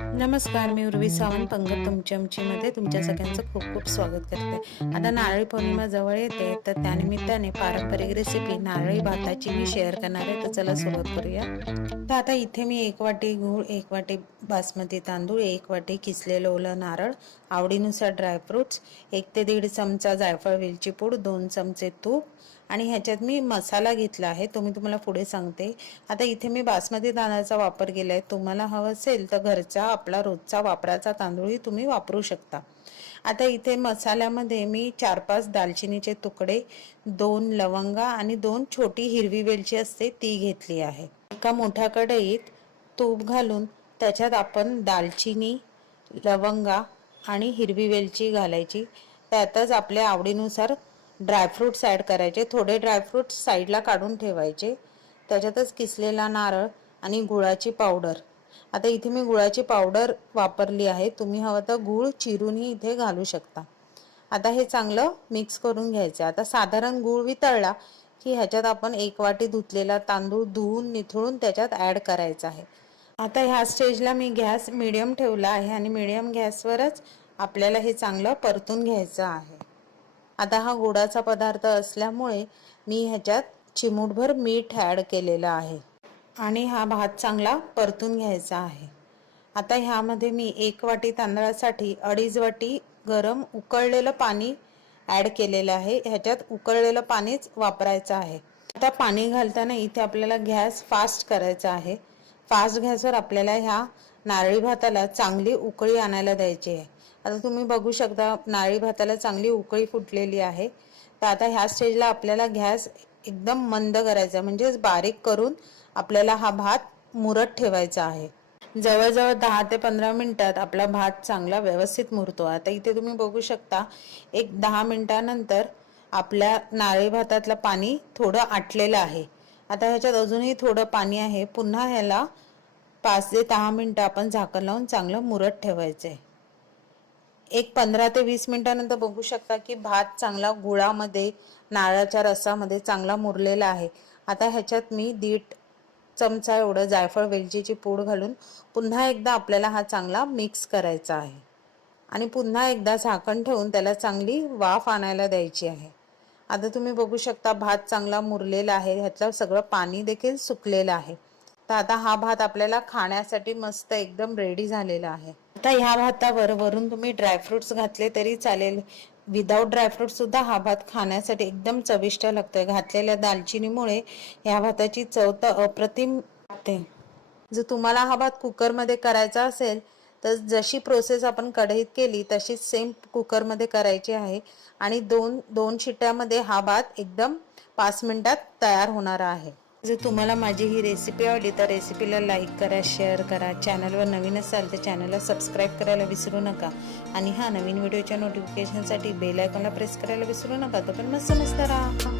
नमस्कार मी उर्वी सावंत पंगत तुमच्यामचीमध्ये तुमच्या सगळ्यांचं खूप खूप स्वागत करते. आता नारळी पौर्णिमा जवळ येते तर त्यानिमित्ताने पारंपरिक रेसिपी नारळी भाताची मी शेअर करणार आहे. तर चला सुरुवात करूया. तर आता इथे मी एक वाटी गूळ एक वाटी बासमती तांदूळ एक वाटी किसलेलं ओलं नारळ आवडीनुसार ड्रायफ्रुट्स एक ते दीड चमचा जायफळ वेलची पूड दोन चमचे तूप आणि ह्याच्यात मी मसाला घेतला आहे. तो मी तुम्हाला पुढे सांगते. आता इथे मी बासमती तांदळाचा वापर केला आहे तुम्हाला हवं असेल तर घरचा आपला रोजचा वापराचा तांदूळही तुम्ही वापरू शकता. आता इथे मसाल्यामध्ये मी चार पाच दालचिनीचे तुकडे दोन लवंगा आणि दोन छोटी हिरवी वेलची असते ती घेतली आहे. एका मोठ्या कढईत तूप घालून त्याच्यात आपण दालचिनी लवंगा आणि हिरवी वेलची घालायची. त्यातच आपल्या आवडीनुसार ड्रायफ्रूट्स ॲड करायचे. थोडे ड्रायफ्रूट्स साईडला काढून ठेवायचे. त्याच्यातच किसलेला नारळ आणि गुळाची पावडर आता इथे मी गुळाची पावडर वापरली आहे. तुम्ही हवं तर गूळ चिरूनही इथे घालू शकता. आता हे चांगलं मिक्स करून घ्यायचं आता साधारण गूळ वितळला की ह्याच्यात आपण एक वाटी धुतलेला तांदूळ धुवून निथळून त्याच्यात ॲड करायचा आहे. आता ह्या स्टेजला मी गॅस मिडियम ठेवला आहे आणि मिडियम गॅसवरच आपल्याला हे चांगलं परतून घ्यायचं आहे. आता हा गोडाचा पदार्थ असल्यामुळे मी ह्याच्यात चिमूटभर मीठ ॲड केलेलं आहे. आणि हा भात चांगला परतून घ्यायचा आहे. आता ह्यामध्ये मी एक वाटी तांदळासाठी अडीच वाटी गरम उकळलेलं पाणी ॲड केलेलं आहे. ह्याच्यात उकळलेलं पाणीच वापरायचं आहे. आता पाणी घालताना इथे आपल्याला गॅस फास्ट करायचा आहे. फास्ट गॅसवर आपल्याला ह्या नारळी भाताला चांगली उकळी आणायला द्यायची आहे. आता तुम्ही बघू शकता नारळी भाताला चांगली उकळी फुटलेली आहे. तर आता ह्या स्टेजला आपल्याला गॅस एकदम मंद करायचा म्हणजेच बारीक करून आपल्याला हा भात मुरत ठेवायचा आहे. जवळजवळ दहा ते पंधरा मिनिटात आपला भात चांगला व्यवस्थित मुरतो. आता इथे तुम्ही बघू शकता एक दहा मिनिटानंतर आपल्या नारळी भातातलं पाणी थोडं आटलेलं आहे. आता ह्याच्यात अजूनही थोडं पाणी आहे. पुन्हा ह्याला पाच ते दहा मिनटं आपण झाकण लावून चांगलं मुरत ठेवायचं आहे एक पंधरा ते वीस मिनिटानंतर बघू शकता की भात चांगला गुळामध्ये नारळाच्या रसामध्ये चांगला मुरलेला आहे. आता ह्याच्यात मी दीड चमचा एवढं जायफळ वेलचीची पूड घालून पुन्हा एकदा आपल्याला हा चांगला मिक्स करायचा आहे. आणि पुन्हा एकदा झाकण ठेवून त्याला चांगली वाफ आणायला द्यायची आहे. आता तुम्ही बघू शकता भात चांगला मुरलेला आहे ह्यातलं सगळं पाणी देखील सुकलेलं आहे. तर आता हा भात आपल्याला खाण्यासाठी मस्त एकदम रेडी झालेला आहे. आता ह्या भातावर वरून तुम्ही ड्रायफ्रुट्स घातले तरी चालेल. विदाऊट ड्रायफ्रूटसुद्धा हा भात खाण्यासाठी एकदम चविष्ट लागतोय. घातलेल्या दालचिनीमुळे ह्या भाताची चव तर अप्रतिम लागते. जर तुम्हाला हा भात कुकरमध्ये करायचा असेल तर जशी प्रोसेस आपण कढईत केली तशीच सेम कुकरमध्ये करायची आहे. आणि दोन दोन शिट्ट्यामध्ये हा भात एकदम पाच मिनटात तयार होणार आहे. जर तुम्हाला माझी ही रेसिपी आवडली तर रेसिपीला लाईक करा शेअर करा. चॅनलवर नवीन असाल तर चॅनलला सबस्क्राईब करायला विसरू नका. आणि हा नवीन व्हिडिओच्या नोटिफिकेशनसाठी बेल आयकॉनला प्रेस करायला विसरू नका. तो पण मस्त मस्त राहा.